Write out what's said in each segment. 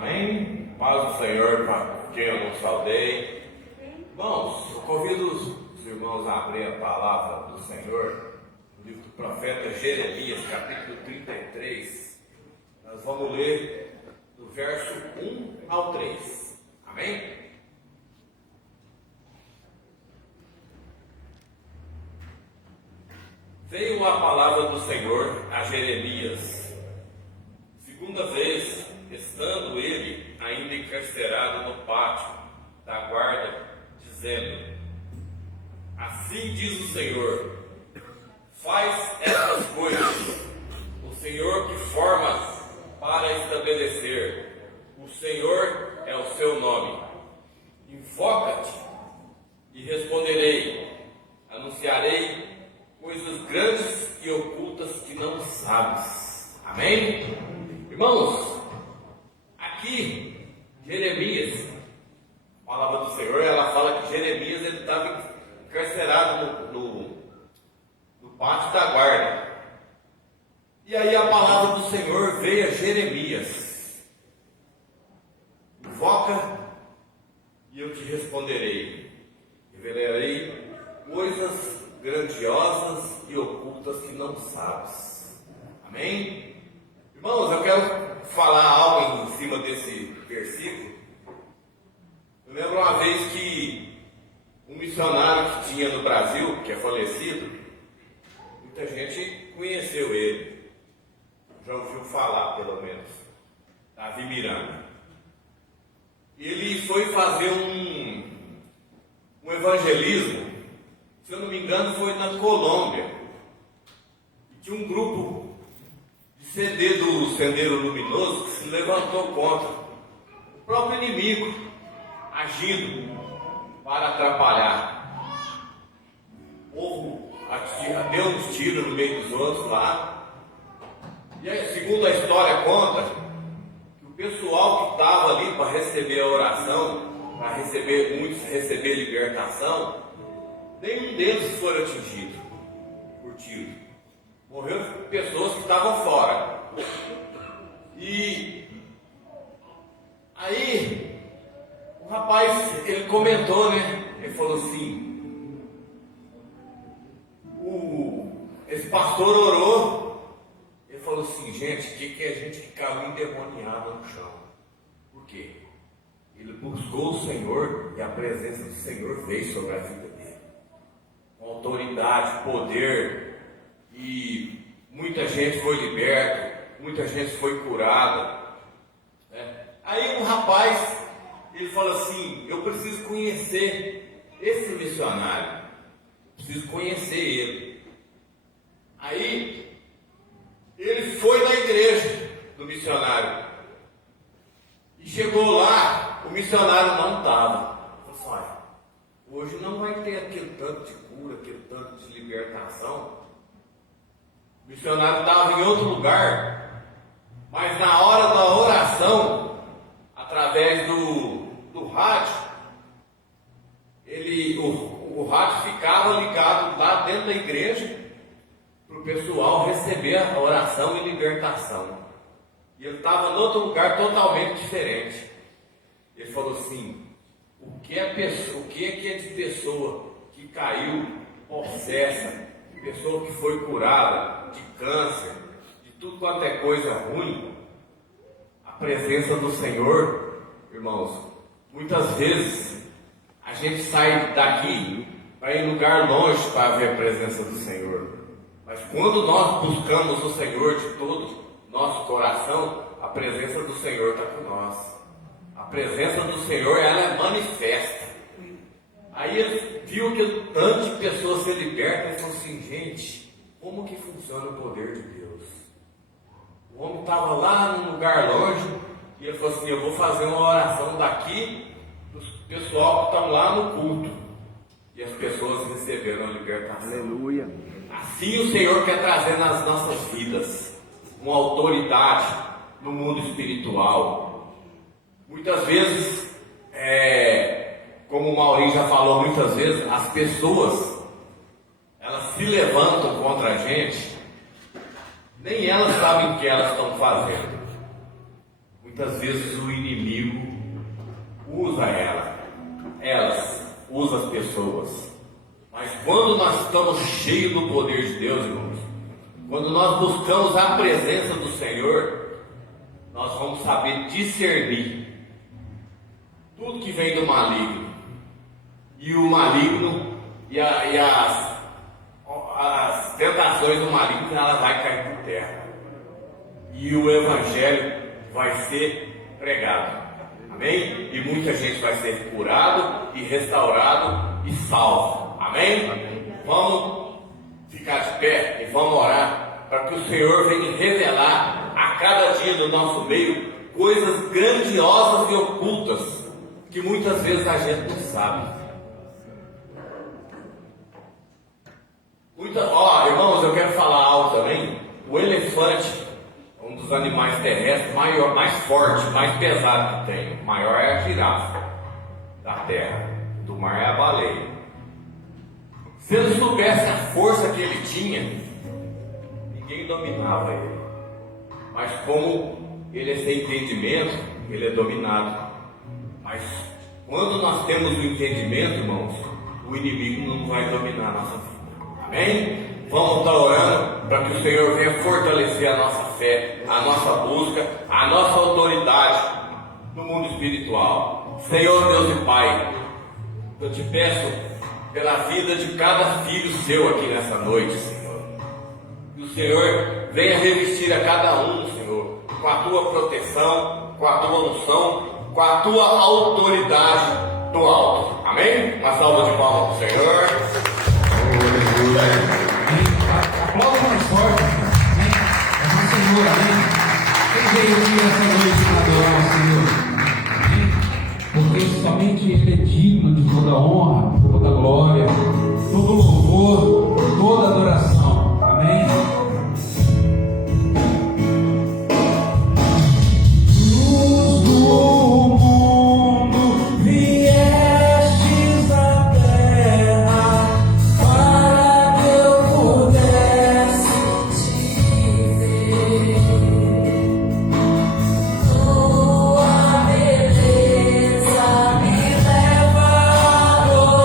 Amém? Paz do Senhor, para quem eu não saudei. Irmãos, eu convido os irmãos a abrir a palavra do Senhor no livro do profeta Jeremias, capítulo 33. Nós vamos ler do verso 1 ao 3. Amém? Veio a palavra do Senhor a Jeremias, segunda vez, estando ele ainda encarcerado no pátio da guarda, dizendo: assim diz o Senhor, faz essas coisas, o Senhor que formas para estabelecer, o Senhor é o seu nome. Invoca-te e responderei, anunciarei coisas grandes e ocultas que não sabes. Amém? Irmãos, aqui Jeremias, a palavra do Senhor, ela fala que Jeremias ele estava encarcerado no pátio da guarda. E aí a palavra do Senhor veio a Jeremias: invoca e eu te responderei, revelarei coisas grandiosas e ocultas que não sabes. Amém? Irmãos, eu quero falar algo em cima desse versículo. Eu lembro uma vez que um missionário que tinha no Brasil, que é falecido, muita gente conheceu ele, já ouviu falar pelo menos, Davi Miranda. Ele foi fazer um evangelismo, se eu não me engano foi na Colômbia, e tinha um grupo de CD do Sendeiro Luminoso que se levantou contra o próprio inimigo, agindo para atrapalhar. O povo deu uns tiros no meio dos outros lá, e aí, segundo a história conta, que o pessoal que estava ali para receber a oração, para receber libertação, nenhum deles foi atingido por tiro. Morreu pessoas que estavam fora. E aí o rapaz, ele comentou, né? Ele falou assim: esse pastor orou. Ele falou assim: gente, o que é gente que caiu endemoniada no chão? Por quê? Ele buscou o Senhor e a presença do Senhor veio sobre a vida dele, com autoridade, poder, e muita gente foi liberta, muita gente foi curada, né? Aí um rapaz, ele falou assim: eu preciso conhecer esse missionário, preciso conhecer ele. Aí ele foi na igreja do missionário e chegou lá, o missionário não estava. Ele falou assim: olha, hoje não vai ter aquele tanto de cura, aquele tanto de libertação. O missionário estava em outro lugar, mas na hora da oração, através do rádio, o rádio ficava ligado lá dentro da igreja para o pessoal receber a oração e libertação. E ele estava em outro lugar totalmente diferente. Ele falou assim: o que é de pessoa que caiu possessa, pessoa que foi curada de câncer, de tudo quanto é coisa ruim, a presença do Senhor, irmãos, muitas vezes a gente sai daqui para ir em lugar longe para ver a presença do Senhor. Mas quando nós buscamos o Senhor de todo nosso coração, a presença do Senhor está com nós. A presença do Senhor, ela é manifesta. Aí ele viu que tanto de pessoas se libertam e falou assim: gente, como que funciona o poder de Deus? O homem estava lá num lugar longe e ele falou assim: eu vou fazer uma oração daqui para o pessoal que estão lá no culto. E as pessoas receberam a libertação. Aleluia. Assim o Senhor quer trazer nas nossas vidas uma autoridade no mundo espiritual. Muitas vezes, como o Maurinho já falou muitas vezes, as pessoas, elas se levantam contra a gente, nem elas sabem o que elas estão fazendo. muitas vezes o inimigo usa elas usam as pessoas. Mas quando nós estamos cheios do poder de Deus, irmãos, quando nós buscamos a presença do Senhor, nós vamos saber discernir tudo que vem do maligno. E o maligno e as tentações do maligno, ela vai cair por terra. E o evangelho vai ser pregado. Amém? E muita gente vai ser curado e restaurado e salvo. Amém? Vamos ficar de pé e vamos orar para que o Senhor venha revelar a cada dia no nosso meio coisas grandiosas e ocultas que muitas vezes a gente não sabe. Irmãos, eu quero falar algo também. O elefante é um dos animais terrestres maior, mais forte, mais pesado que tem. O maior é a girafa da terra, do mar é a baleia. Se ele soubesse a força que ele tinha, ninguém dominava ele. Mas como ele é sem entendimento, ele é dominado. Mas quando nós temos o entendimento, irmãos, o inimigo não vai dominar a nossa vida. Amém? Vamos estar orando para que o Senhor venha fortalecer a nossa fé, a nossa busca, a nossa autoridade no mundo espiritual. Senhor Deus e Pai, eu te peço pela vida de cada filho seu aqui nessa noite, Senhor. Que o Senhor venha revestir a cada um, Senhor, com a tua proteção, com a tua unção, com a tua autoridade do alto. Amém? Uma salva de palmas para o Senhor. Aplauda mais forte, amém? É o Senhor, amém? Quem veio aqui nessa noite para adorar o Senhor? Amém? Porque somente Ele é digno de toda honra, toda glória, todo louvor, toda adoração. Amém? Tua beleza me leva a adorar.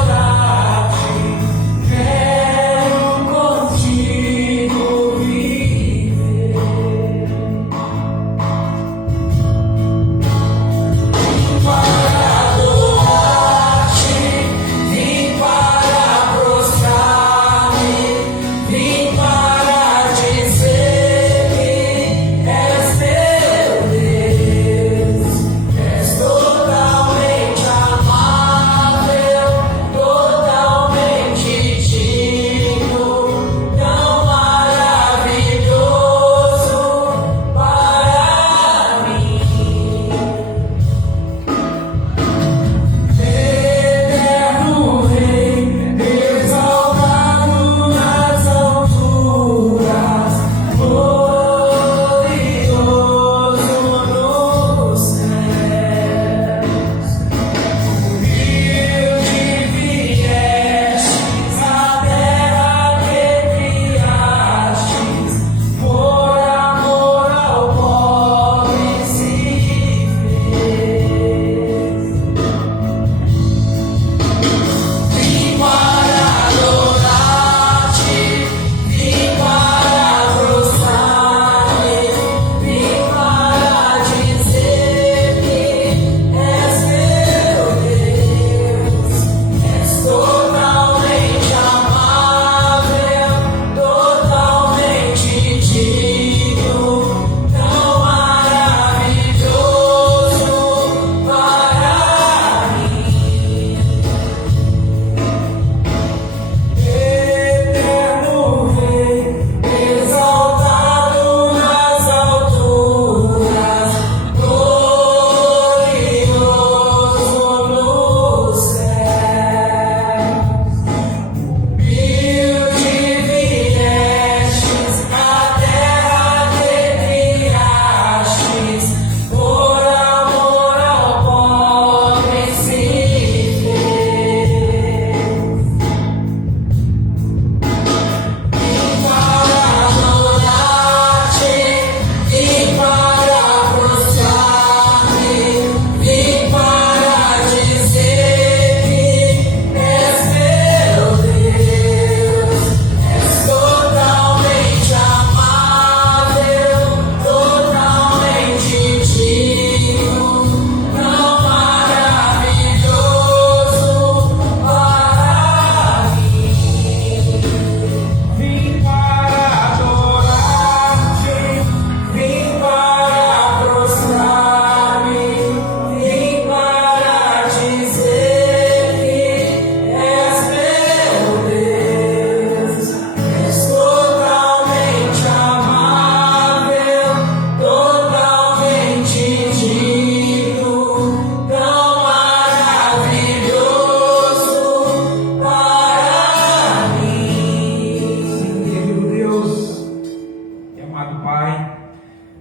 amado Pai,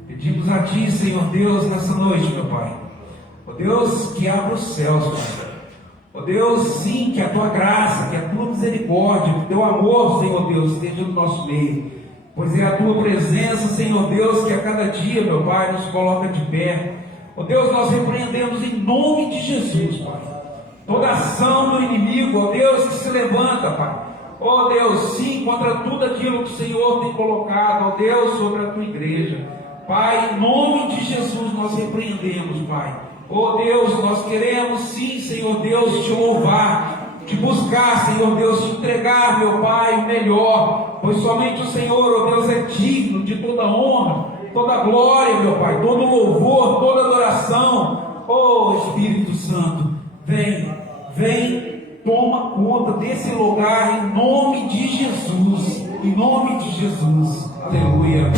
pedimos a Ti, Senhor Deus, nessa noite, meu Pai. Ó Deus, que abra os céus, Pai. Ó Deus, sim, que a Tua graça, que a Tua misericórdia, que o Teu amor, Senhor Deus, esteja no nosso meio. Pois é a Tua presença, Senhor Deus, que a cada dia, meu Pai, nos coloca de pé. Ó Deus, nós repreendemos em nome de Jesus, Pai, toda ação do inimigo, ó Deus, que se levanta, Pai. Ó Deus, sim, contra tudo aquilo que o Senhor tem colocado, ó Deus, sobre a Tua igreja. Pai, em nome de Jesus nós repreendemos, Pai. Ó Deus, nós queremos sim, Senhor Deus, Te louvar, Te buscar, Senhor Deus, Te entregar, meu Pai, o melhor, pois somente o Senhor, ó Deus, é digno de toda honra, toda glória, meu Pai, todo louvor, toda adoração. Ó Espírito Santo, vem, toma conta desse lugar em nome de Jesus, em nome de Jesus. Aleluia.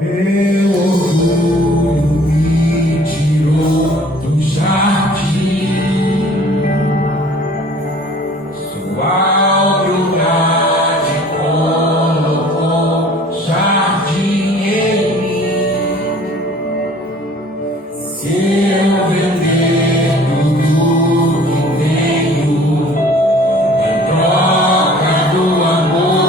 Meu orgulho O amor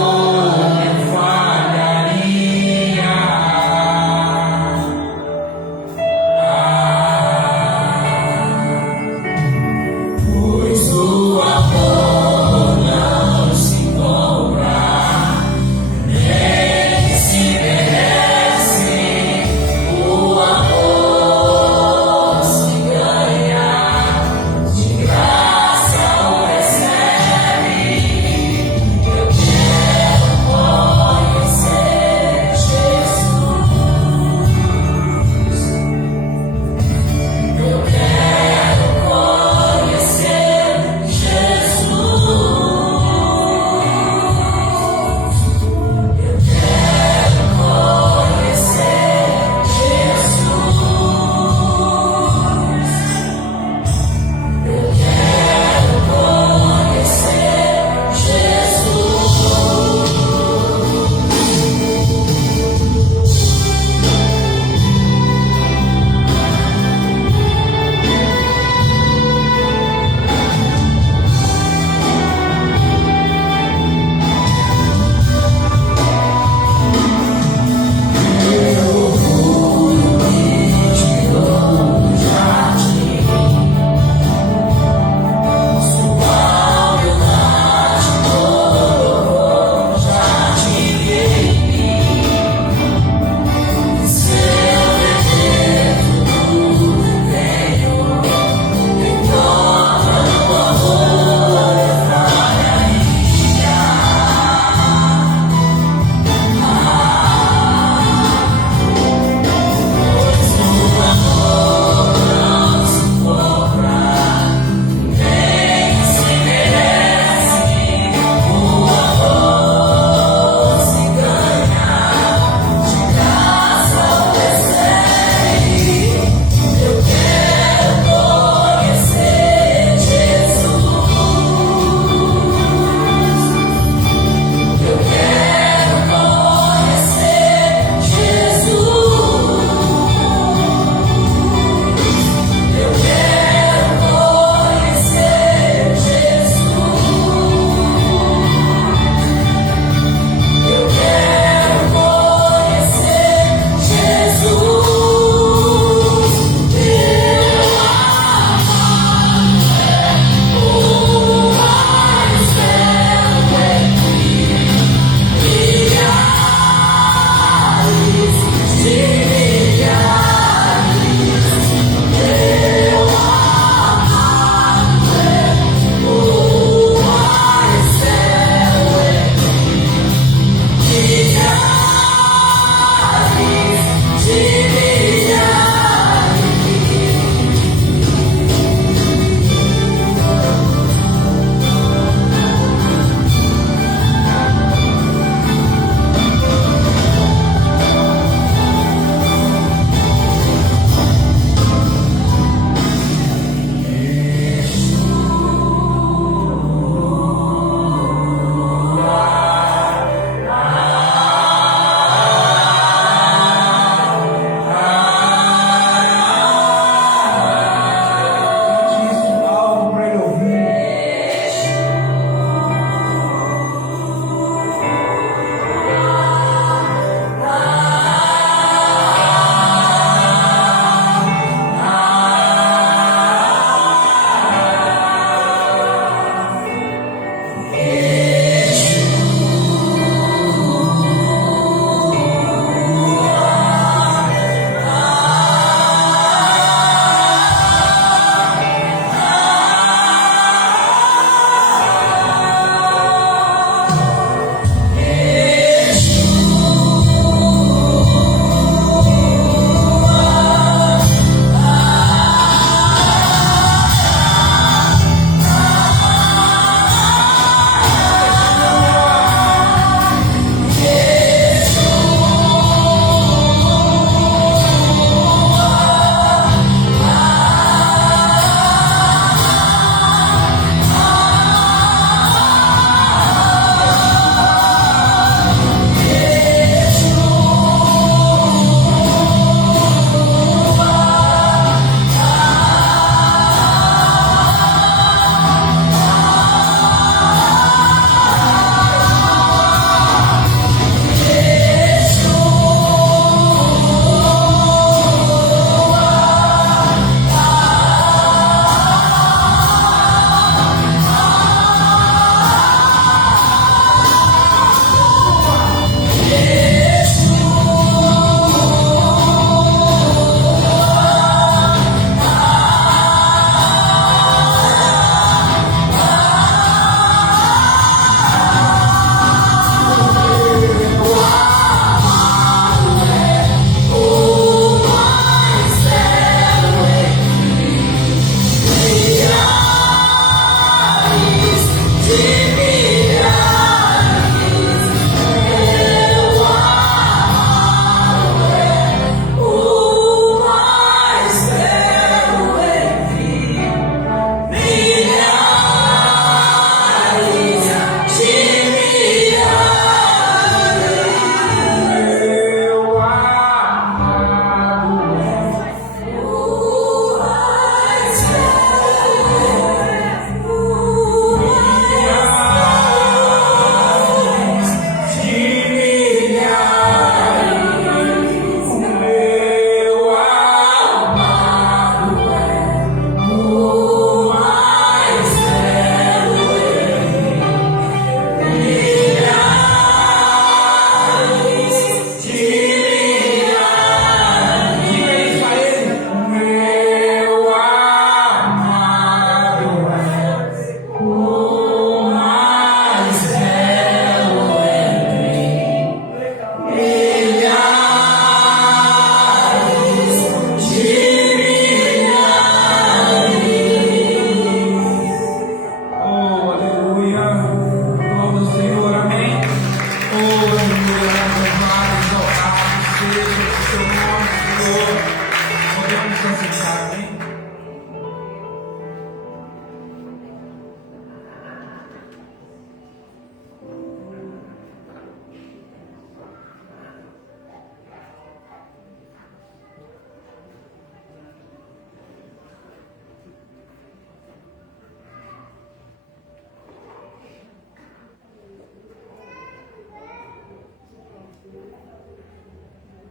se assentar, amém?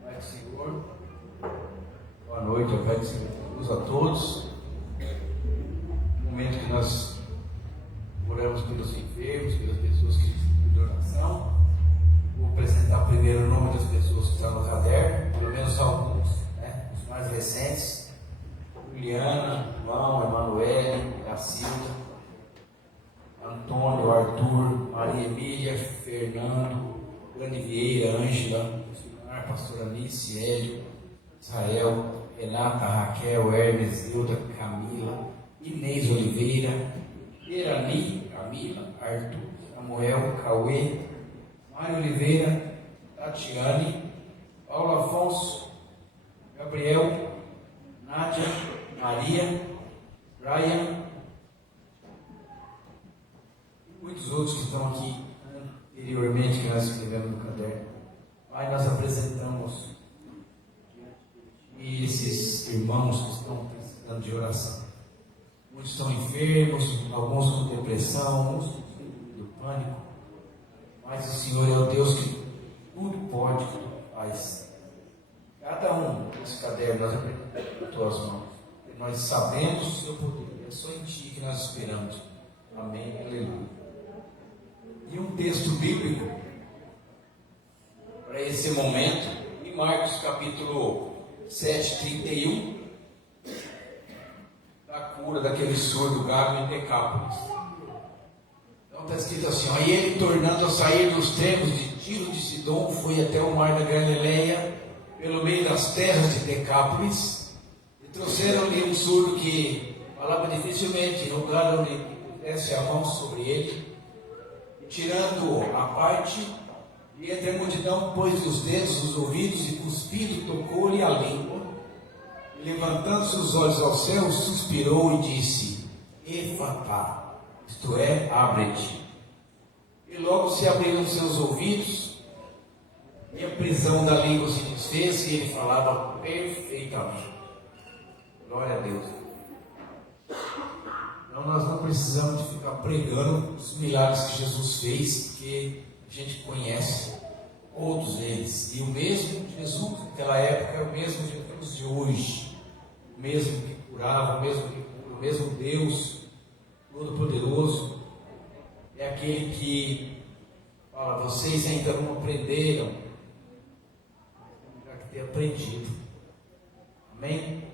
Pai do Senhor, boa noite, Pai do Senhor, a todos. No momento que nós oramos pelos enfermos, pelas pessoas que precisam de oração, vou apresentar primeiro o nome das pessoas que estão no caderno, pelo menos alguns, né? Os mais recentes: Juliana, João, Emanuele, Cacilda, Antônio, Arthur, Maria Emília, Fernando, Grande Vieira, Ângela, Pastora Alice, Hélio, Israel, Renata, Raquel, Hermes, Hilda, Camila, Inês Oliveira, Irani, Camila, Arthur, Samuel, Cauê, Mário Oliveira, Tatiane, Paulo Afonso, Gabriel, Nádia, Maria, Brian e muitos outros que estão aqui anteriormente que nós escrevemos no caderno. Pai, nós apresentamos esses irmãos que estão precisando de oração. Muitos estão enfermos, alguns com depressão, uns com pânico. Mas o Senhor é o Deus que tudo pode, tudo faz. Cada um desse caderno nós apresentamos nas tuas mãos. E nós sabemos o seu poder. É só em Ti que nós esperamos. Amém. Aleluia. E um texto bíblico para esse momento, em Marcos capítulo 7, 31, da cura daquele surdo gago em Decápolis. Então está escrito assim: ó, e ele, tornando a sair dos termos de Tiro de Sidom, foi até o mar da Galileia, pelo meio das terras de Decápolis, e trouxeram-lhe um surdo que falava dificilmente, e rogaram-lhe que pusesse a mão sobre ele, e tirando-o à parte, e entre a multidão pôs os dedos nos ouvidos e cuspindo tocou-lhe a língua. E levantando-se os olhos ao céu, suspirou e disse: Efatá, isto é, abre-te. E logo se abriram seus ouvidos, e a prisão da língua se desfez, e ele falava perfeitamente. Glória a Deus. Então nós não precisamos de ficar pregando os milagres que Jesus fez, porque a gente conhece todos eles. E o mesmo Jesus naquela época é o mesmo Jesus de hoje. O mesmo que curava, o mesmo que cura, o mesmo Deus Todo-Poderoso. É aquele que fala: vocês ainda não aprenderam, já que ter aprendido. Amém?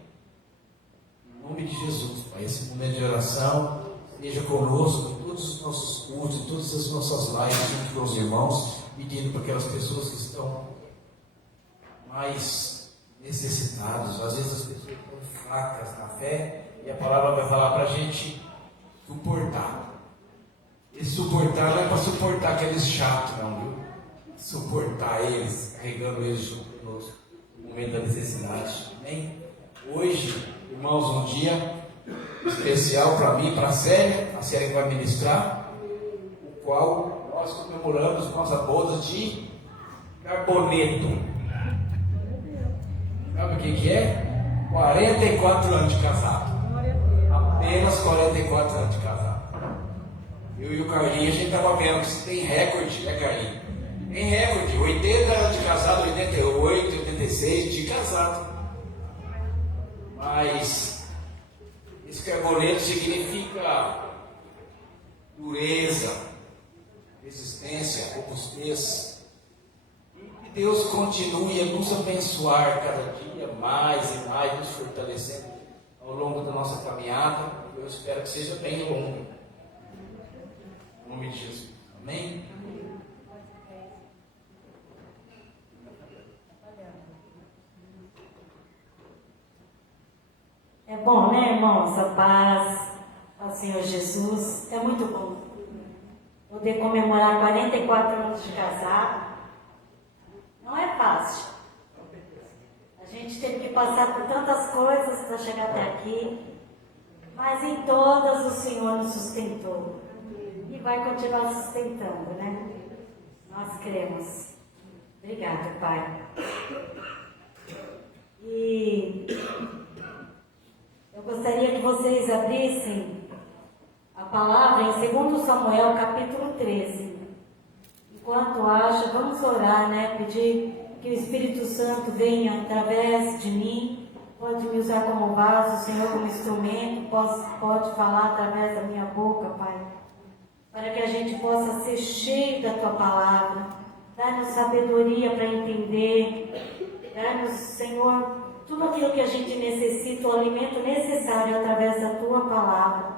Em nome de Jesus, Pai, esse momento de oração esteja conosco em todos os nossos cultos, em todas as nossas lives, junto com os irmãos, pedindo para aquelas pessoas que estão mais necessitadas. Às vezes as pessoas estão fracas na fé, e a palavra vai falar para a gente suportar. E suportar não é para suportar aqueles chatos, não, viu? Suportar eles, carregando eles junto conosco no momento da necessidade. Amém? Hoje, irmãos, um dia especial para mim, para a Célia que vai ministrar, o qual nós comemoramos nossa boda de Carboneto. Sabe o que é? 44 anos de casado. Apenas 44 anos de casado. Eu e o Carlinhos, a gente estava vendo que tem recorde, né, Carlinhos? Tem recorde, 80 anos de casado, 88, 86 de casado. Mas esse carboneto significa dureza, resistência, robustez. E que Deus continue a nos abençoar cada dia mais e mais, nos fortalecendo ao longo da nossa caminhada. Eu espero que seja bem longo. Em nome de Jesus. Amém? É bom, né, irmãos? A paz ao Senhor Jesus. É muito bom poder comemorar 44 anos de casado. Não é fácil. A gente teve que passar por tantas coisas para chegar até aqui, mas em todas o Senhor nos sustentou e vai continuar sustentando, né? Nós cremos. Obrigado, Pai. E eu gostaria que vocês abrissem a palavra em 2 Samuel, capítulo 13. Enquanto acha, vamos orar, né? Pedir que o Espírito Santo venha através de mim, pode me usar como vaso, o Senhor como instrumento, pode falar através da minha boca, Pai, para que a gente possa ser cheio da Tua palavra. Dá-nos sabedoria para entender, dá-nos, Senhor, tudo aquilo que a gente necessita, o alimento necessário através da Tua palavra.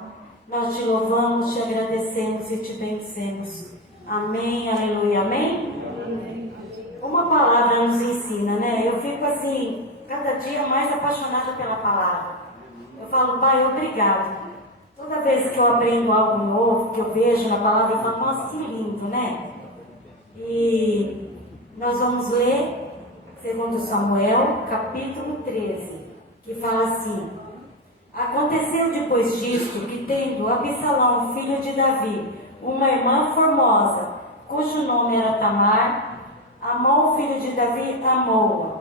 Nós te louvamos, te agradecemos e te bendecemos. Amém, aleluia, amém? Uma palavra nos ensina, né? Eu fico assim, cada dia mais apaixonada pela palavra. Eu falo, Pai, obrigado. Toda vez que eu aprendo algo novo, que eu vejo na palavra, eu falo, nossa, que lindo, né? E nós vamos ler 2 Samuel, capítulo 13, que fala assim: aconteceu depois disto que, tendo Absalão, filho de Davi, uma irmã formosa, cujo nome era Tamar, Amon, filho de Davi, amou-a.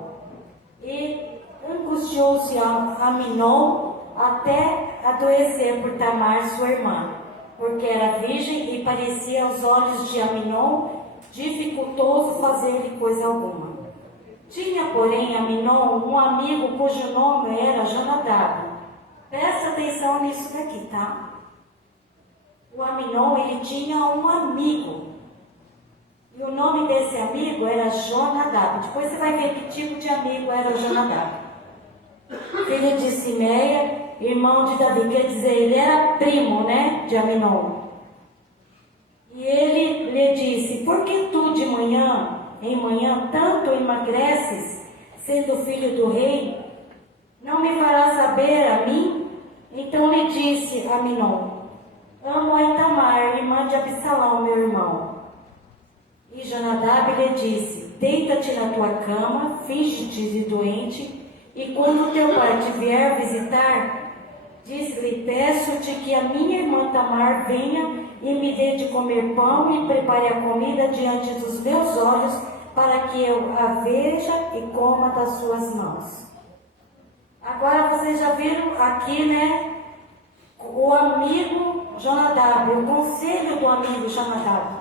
E angustiou-se Aminon até adoecer por Tamar, sua irmã, porque era virgem e parecia aos olhos de Aminon dificultoso fazer-lhe coisa alguma. Tinha, porém, Aminon um amigo cujo nome era Jonadab. Presta atenção nisso daqui, tá? O Aminon, ele tinha um amigo. E o nome desse amigo era Jonadab. Depois você vai ver que tipo de amigo era o Jonadab. Filho de Simeia, irmão de Davi. Quer dizer, ele era primo, né, de Aminon. E ele lhe disse: por que tu de manhã, em manhã, tanto emagreces, sendo filho do rei? Não me farás saber a mim? Então lhe disse Aminon: amo a Tamar, irmã de Absalão, meu irmão. E Jonadab lhe disse: deita-te na tua cama, finge-te de doente, e quando teu pai te vier visitar, diz-lhe: peço-te que a minha irmã Tamar venha e me dê de comer pão e prepare a comida diante dos meus olhos, para que eu a veja e coma das suas mãos. Agora vocês já viram aqui, né, o amigo Jonadab, o conselho do amigo Jonadab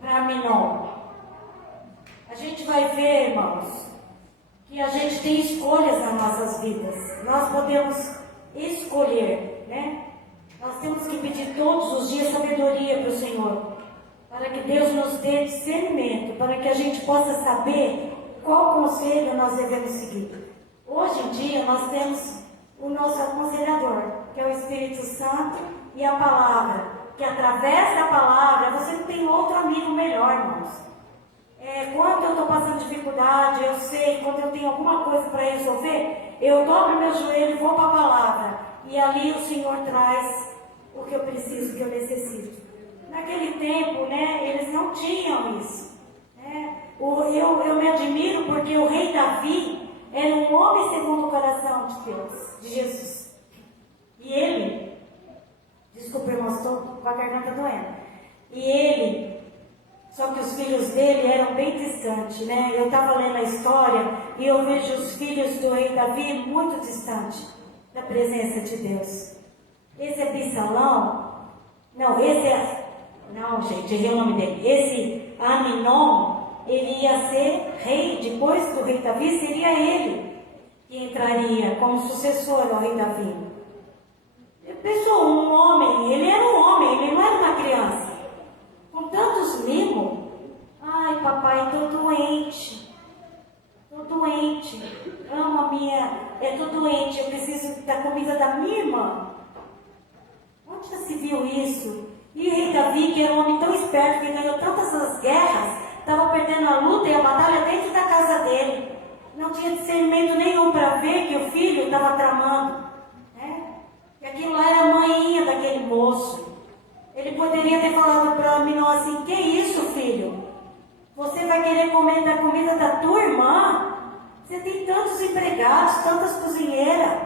para Aminon. A gente vai ver, irmãos, que a gente tem escolhas nas nossas vidas. Nós podemos escolher, né? Nós temos que pedir todos os dias sabedoria para o Senhor, para que Deus nos dê discernimento, para que a gente possa saber qual conselho nós devemos seguir. Hoje em dia nós temos o nosso aconselhador, que é o Espírito Santo, e a palavra, que através da palavra você não tem outro amigo melhor, irmãos. Quando eu estou passando dificuldade, eu sei, quando eu tenho alguma coisa para resolver, eu dobro meu joelho e vou para a palavra. E ali o Senhor traz o que eu preciso, o que eu necessito. Naquele tempo, né, eles não tinham isso. Né? Eu me admiro porque o rei Davi era um homem segundo o coração de Deus, de Jesus. E ele, desculpa, irmão, estou com a garganta doendo. E ele, só que os filhos dele eram bem distantes, né? Eu estava lendo a história e eu vejo os filhos do rei Davi muito distantes da presença de Deus. Esse Absalão, gente, errei o nome dele. Esse Aminon, ele ia ser rei, depois do rei Davi, seria ele que entraria como sucessor ao rei Davi. Pessoal, um homem, ele era um homem, ele não era uma criança. Com tantos mimos. Ai, papai, estou doente. Amo a minha. Estou doente, eu preciso da comida da minha irmã. Onde já se viu isso? E o rei Davi, que era um homem tão esperto, que ganhou tantas as guerras, estava perdendo a luta e a batalha dentro da casa dele. Não tinha discernimento nenhum para ver que o filho estava tramando. E aquilo lá era a manhinha daquele moço. Ele poderia ter falado para Aminon assim: que isso, filho? Você vai querer comer da comida da tua irmã? Você tem tantos empregados, tantas cozinheiras.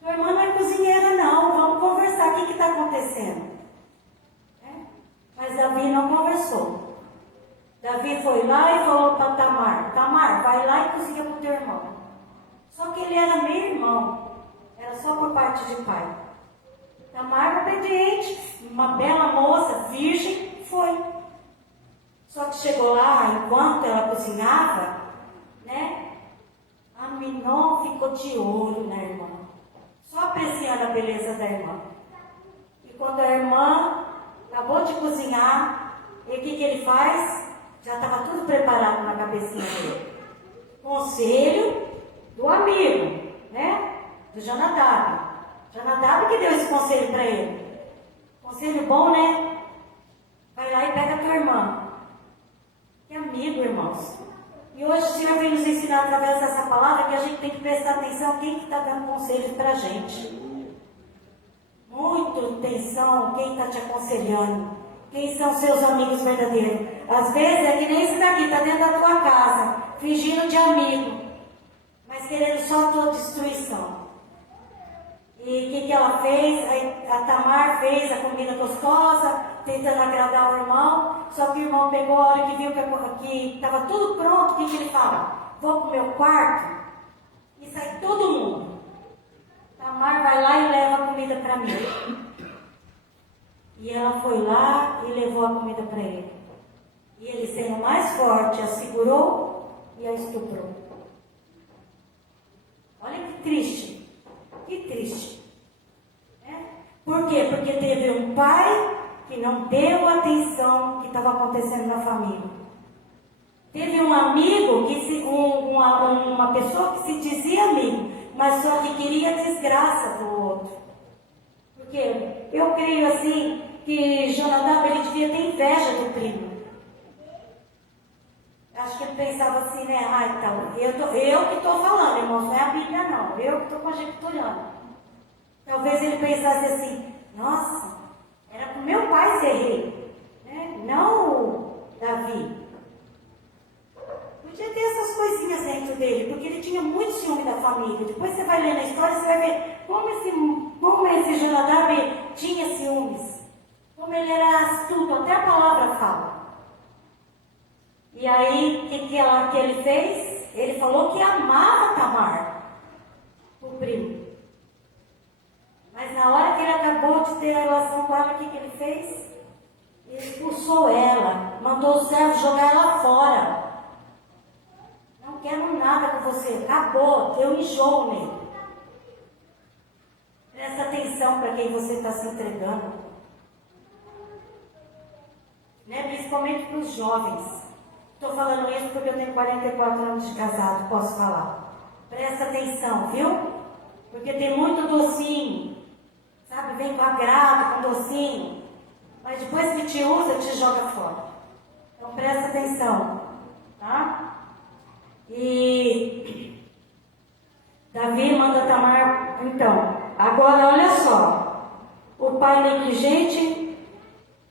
Tua irmã não é cozinheira não, vamos conversar, o que está acontecendo? Mas Davi não conversou. Davi foi lá e falou para Tamar: Tamar, vai lá e cozinha para o teu irmão. Só que ele era meu irmão, era só por parte de pai. Tamar, obediente, uma bela moça, virgem, foi. Só que chegou lá, enquanto ela cozinhava, Aminon ficou de olho na irmã, só apreciando a beleza da irmã. E quando a irmã acabou de cozinhar, e o que ele faz? Já estava tudo preparado na cabecinha dele. Conselho do amigo, do Jonadab. Jonadab que deu esse conselho para ele. Conselho bom, né? Vai lá e pega a tua irmã. Que amigo, irmãos. E hoje o Senhor vem nos ensinar através dessa palavra que a gente tem que prestar atenção quem que está dando conselhos para a gente. Muito atenção quem está te aconselhando. Quem são seus amigos verdadeiros. Às vezes é que nem esse daqui, está dentro da tua casa, fingindo de amigo, mas querendo só a tua destruição. E o que ela fez? A Tamar fez a comida gostosa, tentando agradar o irmão, só que o irmão pegou a hora que viu que estava tudo pronto, o que ele fala? Vou para o meu quarto e sai todo mundo. Tamar vai lá e leva a comida para mim. E ela foi lá e levou a comida para ele. E ele, sendo mais forte, a segurou e a estuprou. Olha que triste. Que triste. Por quê? Porque teve um pai que não deu atenção que estava acontecendo na família. Teve um amigo, uma pessoa que se dizia amigo, mas só que queria a desgraça do outro. Porque eu creio assim que Jonadab ele devia ter inveja do primo. Acho que ele pensava assim, então, eu que estou falando, irmãos, não é a Bíblia não, eu que estou conjecturando. Talvez ele pensasse assim, nossa, era para o meu pai ser rei, não o Davi. Podia ter essas coisinhas dentro dele, porque ele tinha muito ciúme da família. Depois você vai ler na história, você vai ver como esse Jonadab tinha ciúmes, como ele era astuto, até a palavra fala. E aí, o que ele fez? Ele falou que amava Tamar, o primo. Mas na hora que ele acabou de ter a relação com ela, o que ele fez? Ele expulsou ela, mandou o servo jogar ela fora. Não quero nada com você, acabou, eu enjoo nele. Presta atenção para quem você está se entregando. Principalmente para os jovens. Estou falando isso porque eu tenho 44 anos de casado, posso falar. Presta atenção, viu? Porque tem muito docinho. Sabe, vem com agrado, com docinho. Mas depois que te usa, te joga fora. Então presta atenção. Tá? E Davi manda Tamar. Então, agora olha só. O pai negligente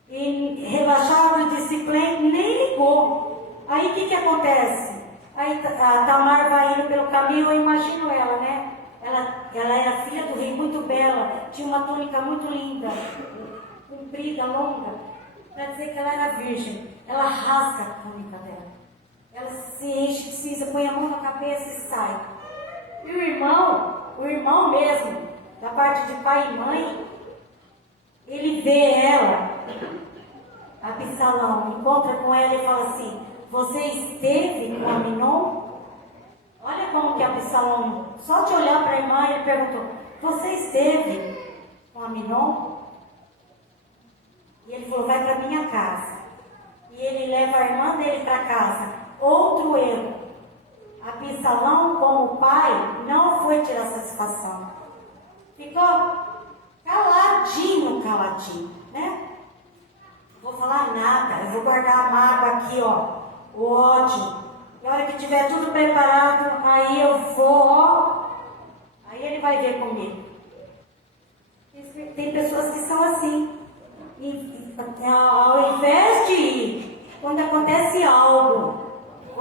e rebaixado de disciplina nem ligou. Aí o que acontece? Aí a Tamar vai indo pelo caminho, eu imagino ela, Ela era filha do rei, muito bela, tinha uma túnica muito linda, comprida, longa, para dizer que ela era virgem. Ela rasga a túnica dela, ela se enche de cinza, põe a mão na cabeça e sai. E o irmão mesmo, da parte de pai e mãe, ele vê ela, Absalão, encontra com ela e fala assim: você esteve com Aminon? Olha como que Absalão, só de olhar para a irmã, ele perguntou: você esteve com Aminon? E ele falou: vai para minha casa. E ele leva a irmã dele para casa. Outro erro. Absalão, como pai, não foi tirar satisfação. Ficou caladinho, Não vou falar nada, eu vou guardar a mágoa aqui, o ódio. E a hora que tiver tudo preparado, aí eu vou, aí ele vai ver comigo. Tem pessoas que são assim. E, ao invés de ir, quando acontece algo,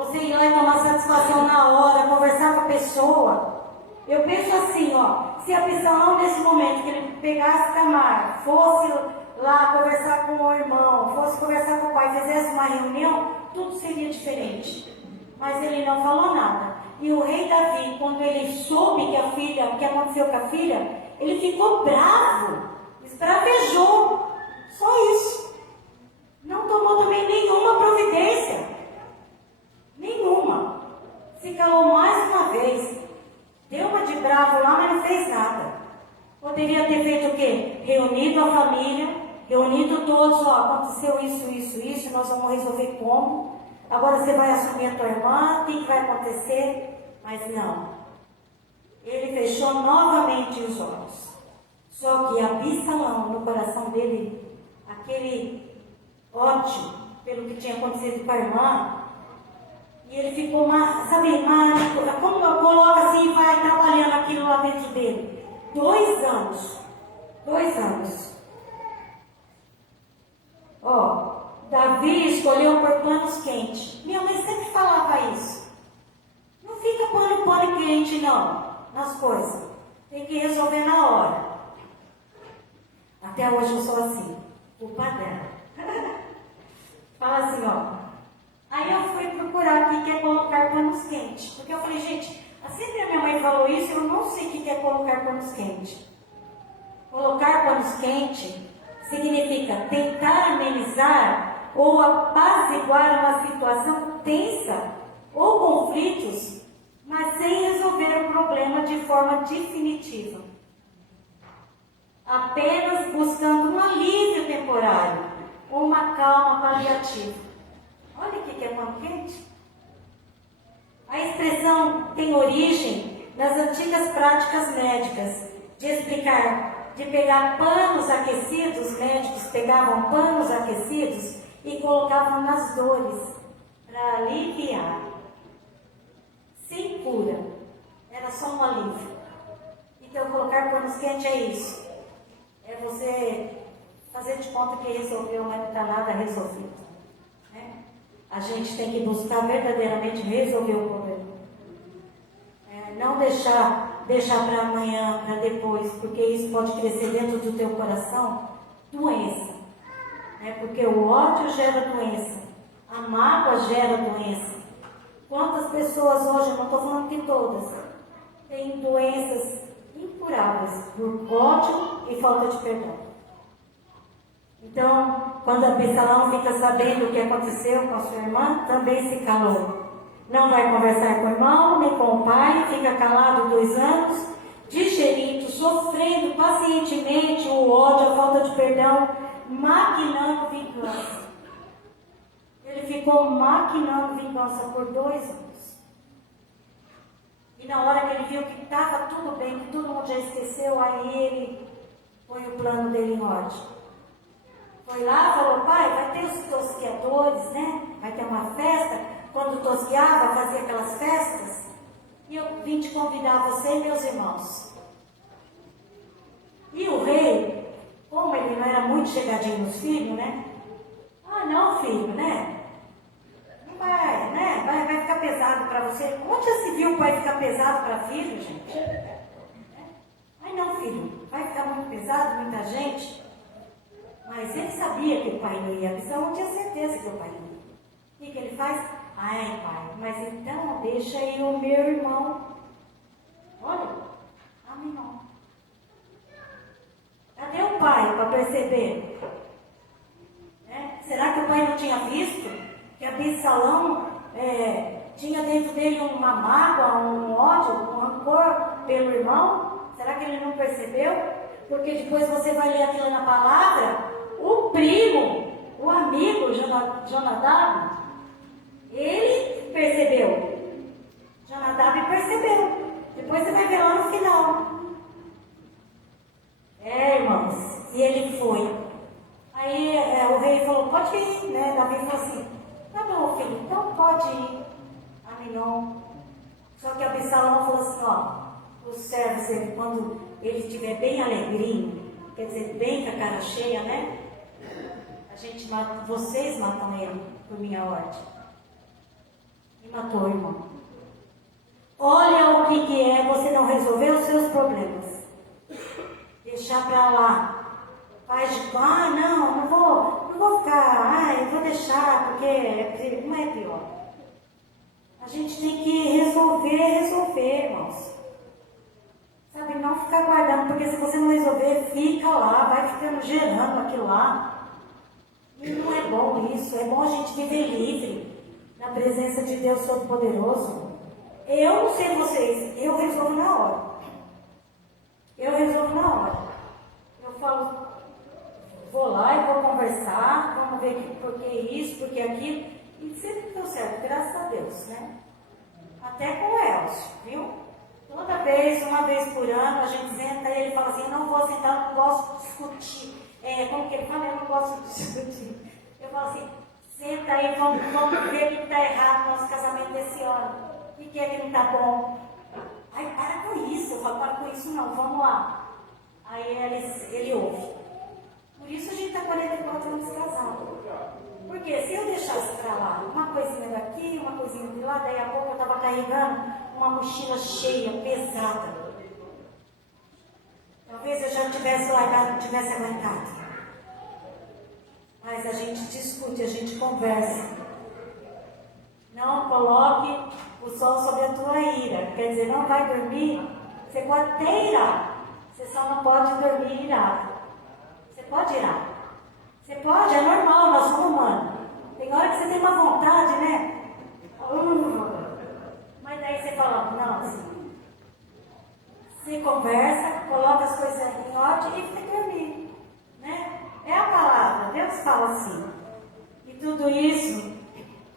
você ir lá e tomar satisfação na hora, conversar com a pessoa. Eu penso assim, ó, se Absalão nesse momento que ele pegasse Tamar, fosse lá conversar com o irmão, fosse conversar com o pai, fizesse uma reunião, tudo seria diferente. Mas ele não falou nada. E o rei Davi, quando ele soube o que aconteceu com a filha, ele ficou bravo, esbravejou. Só isso. Não tomou também nenhuma providência. Nenhuma. Se calou mais uma vez. Deu uma de bravo lá, mas não fez nada. Poderia ter feito o quê? Reunido a família, reunido todos, ó, aconteceu isso, nós vamos resolver como. Agora você vai assumir a tua irmã, o que vai acontecer? Mas não. Ele fechou novamente os olhos. Só que Absalão, no coração dele, aquele ódio pelo que tinha acontecido com a irmã, e ele ficou, como eu coloco assim, vai trabalhando aquilo lá dentro dele. 2 anos. 2 anos. Ó, Davi escolheu por panos quentes. Minha mãe sempre falava isso. Não fica pondo pano quente, não, nas coisas. Tem que resolver na hora. Até hoje eu sou assim, culpa dela. Fala assim, ó. Aí eu fui procurar o que é colocar panos quentes. Porque eu falei, gente, sempre a minha mãe falou isso, eu não sei o que é colocar panos quentes. Colocar panos quentes significa tentar amenizar ou apaziguar uma situação tensa ou conflitos, mas sem resolver o problema de forma definitiva. Apenas buscando um alívio temporário ou uma calma paliativa. Olha o que é pano quente. A expressão tem origem nas antigas práticas médicas de pegar panos aquecidos, médicos pegavam panos aquecidos e colocavam nas dores para aliviar. Sem cura, era só um alívio. Então colocar panos quentes é isso. É você fazer de conta que resolveu, mas não está nada resolvido. Né? A gente tem que buscar verdadeiramente resolver o problema. Não deixar para amanhã, para depois, porque isso pode crescer dentro do teu coração, doença. Porque o ódio gera doença, a mágoa gera doença. Quantas pessoas hoje, não estou falando que todas, têm doenças incuráveis por ódio e falta de perdão. Então, quando Absalão fica sabendo o que aconteceu com a sua irmã, também se calou. Não vai conversar com o irmão, nem com o pai, fica calado 2 anos, digerindo, sofrendo pacientemente o ódio, a falta de perdão, maquinando vingança. Ele ficou maquinando vingança por 2 anos. E na hora que ele viu que estava tudo bem, que todo mundo já esqueceu, aí ele põe o plano dele em ordem. Foi lá, falou, pai, vai ter os tosqueadores, né? Vai ter uma festa. Quando tosqueava, fazia aquelas festas. E eu vim te convidar, você e meus irmãos. E o rei, como ele não era muito chegadinho nos filhos, né? Ah, não, filho, né? Não vai, né? Vai ficar pesado para você. Onde já se viu o pai ficar pesado para filho, gente? Ai, não, filho, vai ficar muito pesado, muita gente. Mas ele sabia que o pai não ia. Absalão tinha certeza que o pai não ia. O que ele faz? Ai, pai, mas então deixa aí o meu irmão. Olha, Aminon. Cadê o pai para perceber? Será que o pai não tinha visto que Absalão tinha dentro dele uma mágoa, um ódio, um rancor pelo irmão? Será que ele não percebeu? Porque depois você vai ler aquilo na palavra, o primo, o amigo Jonadab, ele percebeu. Jonadab percebeu. Depois você vai ver lá no final. Irmãos, e ele foi. Aí o rei falou, pode ir, né? Davi falou assim, tá bom, filho, então pode ir. Aminon. Só que Absalão falou assim, ó, os servos, quando ele estiver bem alegrinho, quer dizer, bem com a cara cheia, né? A gente mata, vocês matam ele por minha ordem. E matou o irmão. Olha o que é você não resolver os seus problemas. Deixar para lá. Faz de, não vou ficar, eu vou deixar, porque não é pior. A gente tem que resolver, irmãos. Sabe, não ficar guardando, porque se você não resolver, fica lá, vai ficando gerando aquilo lá. E não é bom isso, é bom a gente viver livre, na presença de Deus Todo-Poderoso. Eu não sei vocês, eu resolvo na hora. Eu falo, vou lá e vou conversar, vamos ver por que isso, por que aquilo. E sempre deu certo, graças a Deus, né? Até com o Elcio, viu? Toda vez, uma vez por ano, a gente senta e ele fala assim, eu não vou sentar, não gosto de discutir. Como que ele fala? Eu não gosto de discutir. Eu falo assim, senta aí, vamos ver o que está errado no nosso casamento desse ano. O que é que não está bom? Ai, para com isso. Eu falo, para com isso não, vamos lá. Aí ele ouve. Por isso a gente está 44 anos casado. Porque se eu deixasse para lá uma coisinha daqui, uma coisinha de lá, daí a pouco eu estava carregando uma mochila cheia, pesada. Talvez eu já tivesse largado, não tivesse aguentado. Mas a gente discute, a gente conversa. Não coloque o sol sobre a tua ira. Quer dizer, não vai dormir. Você pode até irar. Você só não pode dormir irado. Você pode irar. Você pode, é normal, nós somos humanos. Tem hora que você tem uma vontade, né? Mas daí você fala, não, assim. Você conversa, coloca as coisas em ordem e fica dormindo. Né? É a palavra, Deus fala assim. E tudo isso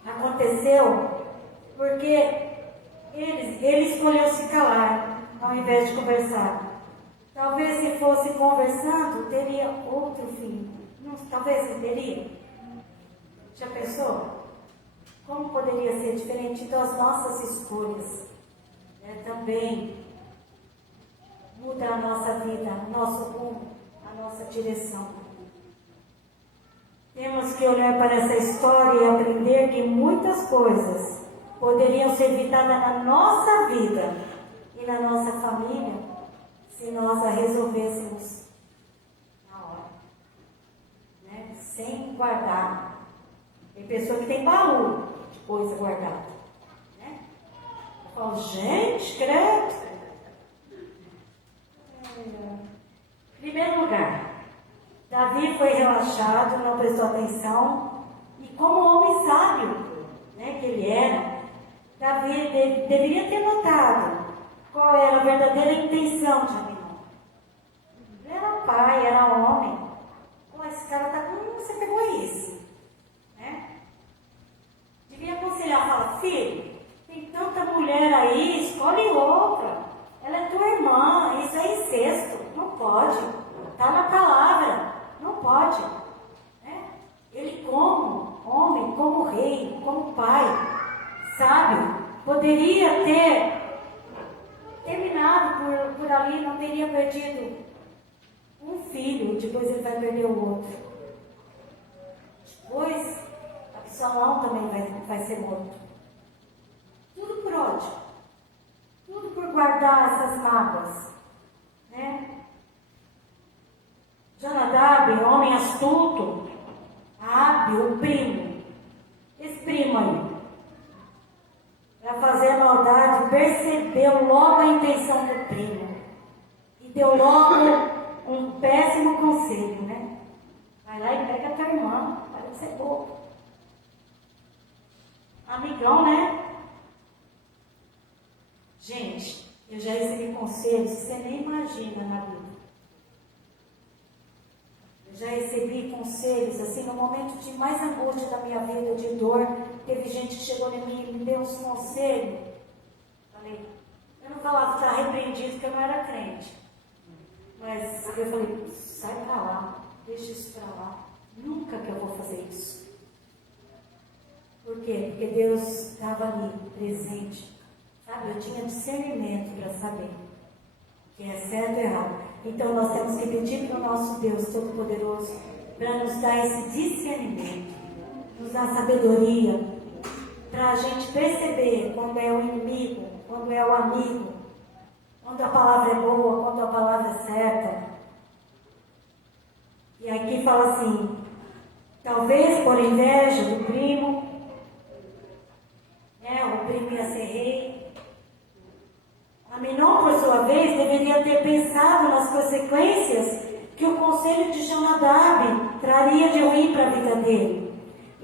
aconteceu porque ele escolheu se calar ao invés de conversar. Talvez se fosse conversando, teria outro fim. Talvez não teria. Já pensou? Como poderia ser diferente das nossas escolhas? Também muda a nossa vida, o nosso rumo, a nossa direção. Temos que olhar para essa história e aprender que muitas coisas poderiam ser evitadas na nossa vida e na nossa família se nós a resolvêssemos na hora, né? Sem guardar. Tem pessoa que tem baú de coisa guardada, né? Eu falo, gente, credo. Em primeiro lugar, Davi foi relaxado, não prestou atenção, e como homem sábio, né, que ele era, Davi deveria ter notado qual era a verdadeira intenção de Aminon. Ele era pai, era homem. Pô, esse cara está com você pegou isso, né? Devia aconselhar, falar, filho, tem tanta mulher aí, escolhe outra. Ela é tua irmã, isso é incesto, não pode. Está na palavra, não pode. Né? Ele como homem, como rei, como pai, sabe? Poderia ter terminado por ali, não teria perdido um filho, depois ele vai perder o outro. Depois, Absalão também vai ser morto. Tudo por ódio. Tudo por guardar essas mágoas. Né? Jonadab, homem astuto, hábil, o primo. Esse primo aí, para fazer a maldade, percebeu logo a intenção do primo. E deu logo um péssimo conselho, né? Vai lá e pega a tua irmã, para de ser bobo. Amigão, né? Gente, eu já recebi conselhos que você nem imagina na vida. Eu já recebi conselhos, assim, no momento de mais angústia da minha vida, de dor. Teve gente que chegou em mim e me deu uns conselhos. Falei, eu não falava que estava repreendido porque eu não era crente. Mas eu falei, sai para lá, deixa isso para lá. Nunca que eu vou fazer isso. Por quê? Porque Deus estava ali, presente. Sabe, eu tinha discernimento para saber o que é certo e errado. Então nós temos que pedir para o nosso Deus Todo-Poderoso para nos dar esse discernimento, nos dar sabedoria, para a gente perceber quando é o inimigo, quando é o amigo, quando a palavra é boa, quando a palavra é certa. E aqui fala assim, talvez por inveja do primo, o primo ia ser rei. Aminon, por sua vez, deveria ter pensado nas consequências que o conselho de Jonadab traria de ruim para a vida dele.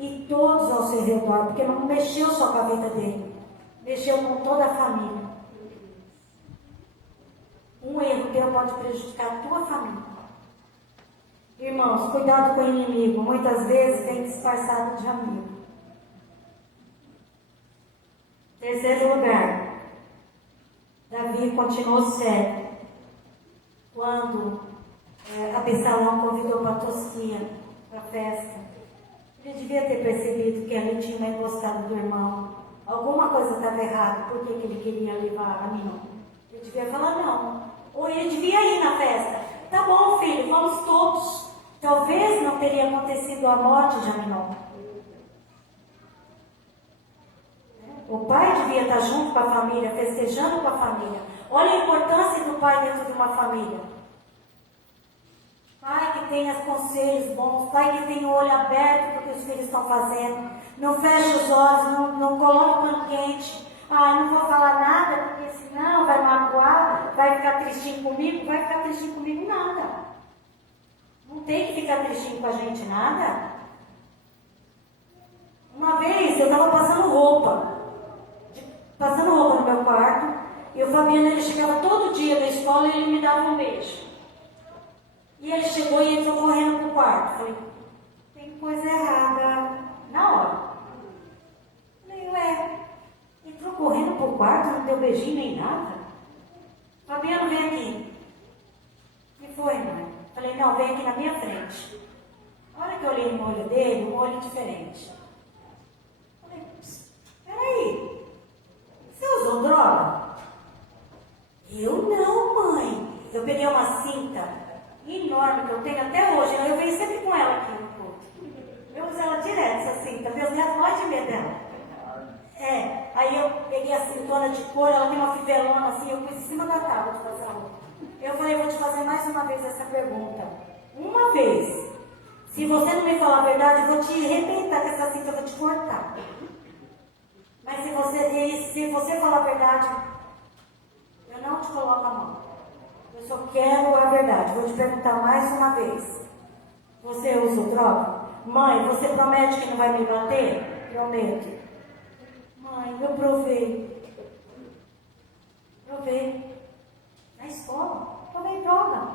E todos ao seu redor, porque não mexeu só com a vida dele, mexeu com toda a família. Um erro teu pode prejudicar a tua família. Irmãos, cuidado com o inimigo, muitas vezes vem disfarçado de amigo. Terceiro lugar, Davi continuou sério quando Absalão convidou para a tosquia, para a festa. Ele devia ter percebido que ali tinha uma emboscada do irmão. Alguma coisa estava errada, por que ele queria levar Aminon? Ele devia falar não. Ou ele devia ir na festa. Tá bom, filho, vamos todos. Talvez não teria acontecido a morte de Aminon. O pai devia estar junto com a família, festejando com a família. Olha a importância do pai dentro de uma família. Pai que tenha conselhos bons, pai que tenha o olho aberto para o que os filhos estão fazendo. Não feche os olhos, não coloque pano quente. Não vou falar nada, porque senão vai magoar, vai ficar tristinho comigo. Vai ficar tristinho comigo nada. Não tem que ficar tristinho com a gente nada. Uma vez eu estava passando roupa no meu quarto, e o Fabiano, ele chegava todo dia da escola e ele me dava um beijo. E ele chegou e entrou correndo pro quarto. Falei, tem coisa errada na hora. Falei, entrou correndo pro quarto, não deu beijinho nem nada? Fabiano, vem aqui. O que foi, mãe? Falei, não, vem aqui na minha frente. A hora que eu olhei no olho dele, um olho diferente. Falei, peraí, você usou droga? Eu não, mãe. Eu peguei uma cinta enorme que eu tenho até hoje, eu venho sempre com ela aqui no culto. Eu uso ela direto, essa cinta. Meus netos podem de medo dela. Aí eu peguei a cintona de couro, ela tem uma fivelona assim, eu pus em cima da tábua de fazer a roupa. Eu falei, vou te fazer mais uma vez essa pergunta. Uma vez. Se você não me falar a verdade, eu vou te arrebentar com essa cinta, eu vou te cortar. Mas se você falar a verdade, eu não te coloco a mão. Eu só quero a verdade. Vou te perguntar mais uma vez. Você usa droga? Mãe, você promete que não vai me bater? Prometo. Mãe, eu provei. Na escola. Provei droga.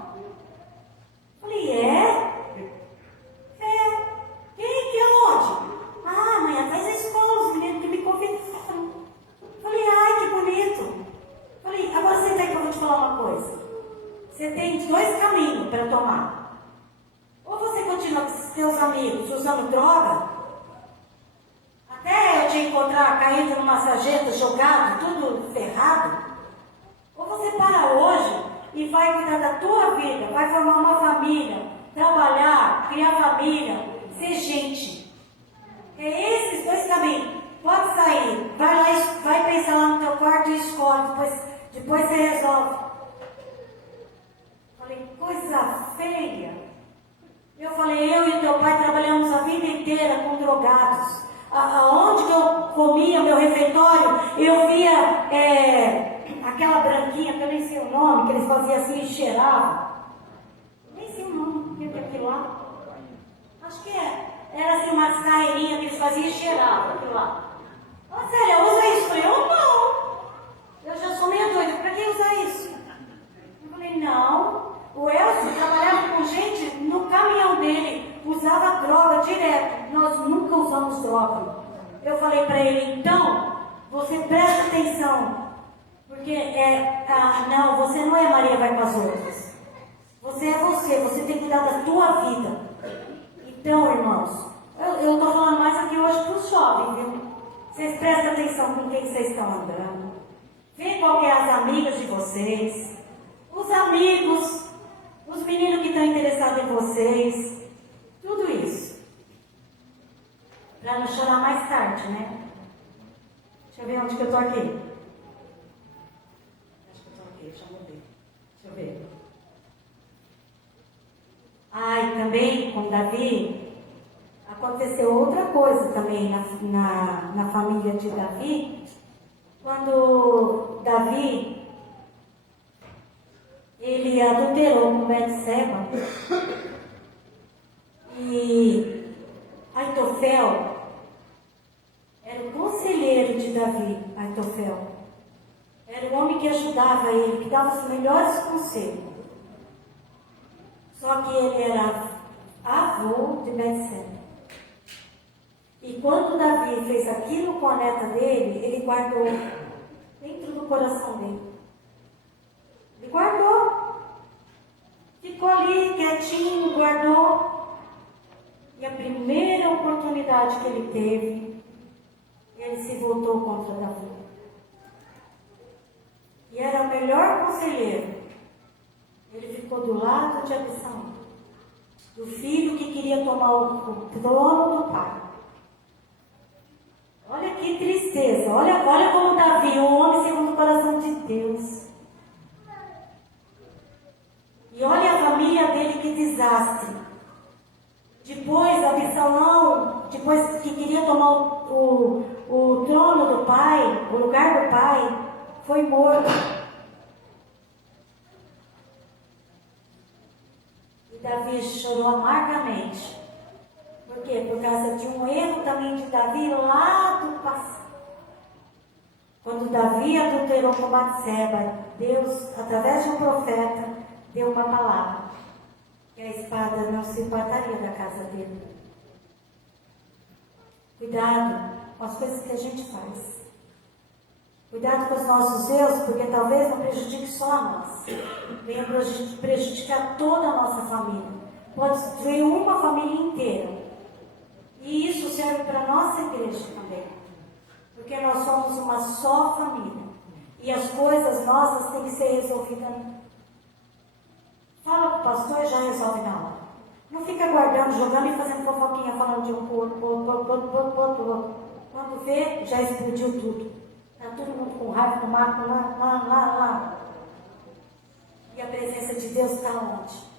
Falei, Quem que é onde? Mãe, atrás da escola, os meninos que me convidaram. Falei, ai, que bonito. Falei, agora senta aí que eu vou te falar uma coisa. Você tem dois caminhos para tomar. Ou você continua com seus amigos usando droga, até eu te encontrar caído numa sarjeta, jogado, tudo ferrado. Ou você para hoje e vai cuidar da tua vida, vai formar uma família, trabalhar, criar família, ser gente. É esses dois caminhos. Pode sair, vai lá, vai pensar lá no teu quarto e escolhe, depois você resolve. Falei, coisa feia. Eu falei, eu e teu pai trabalhamos a vida inteira com drogados. Aonde que eu comia meu refeitório, eu via aquela branquinha, que eu nem sei o nome, que eles faziam assim e cheiravam. Nem sei o nome, o que é aquilo lá? Acho que era assim umas carreirinhas que eles faziam e cheiravam aquilo lá. Célia, usa isso? Eu falei, eu não. Eu já sou meio doida, pra que usar isso? Eu falei, não. O Elcio trabalhava com gente no caminhão dele, usava droga direto. Nós nunca usamos droga. Eu falei para ele, então, você presta atenção. Porque não, você não é Maria vai com as outras. Você é você tem que cuidar da tua vida. Então, irmãos, eu estou falando mais aqui hoje para os jovens, viu? Vocês prestem atenção com quem vocês estão andando. Vê qual que é as amigas de vocês. Os amigos, os meninos que estão interessados em vocês. Tudo isso. Para não chorar mais tarde, né? onde que eu estou aqui? Acho que eu estou aqui, já mudei. Deixa eu ver. E também com Davi, aconteceu outra coisa também na família de Davi. Quando Davi, ele adulterou com Betseba, e Aitofel era o conselheiro de Davi. Aitofel era o homem que ajudava ele, que dava os melhores conselhos. Só que ele era avô de Betseba. E quando Davi fez aquilo com a neta dele, ele guardou dentro do coração dele. Ele guardou. Ficou ali quietinho, guardou. E a primeira oportunidade que ele teve, ele se voltou contra Davi. E era o melhor conselheiro. Ele ficou do lado de Absalão, do filho que queria tomar o trono do pai. Olha que tristeza, olha como Davi, um homem segundo o coração de Deus. E olha a família dele, que desastre. Depois, Absalão, depois que queria tomar o trono do pai, o lugar do pai, foi morto. E Davi chorou amargamente. Por quê? Por causa de um erro também de Davi lá do passado. Quando Davi adulterou com Batseba, Deus, através de um profeta, deu uma palavra: que a espada não se apartaria da casa dele. Cuidado com as coisas que a gente faz. Cuidado com os nossos erros, porque talvez não prejudique só a nós, venha prejudicar toda a nossa família. Pode destruir uma família inteira. E isso serve para a nossa igreja também. Porque nós somos uma só família. E as coisas nossas têm que ser resolvidas. Fala com o pastor e já resolve na hora. Não fica guardando, jogando e fazendo fofoquinha, falando de um pro outro. Quando vê, já explodiu tudo. Está todo mundo com raiva, com mágoa, lá. E a presença de Deus está onde?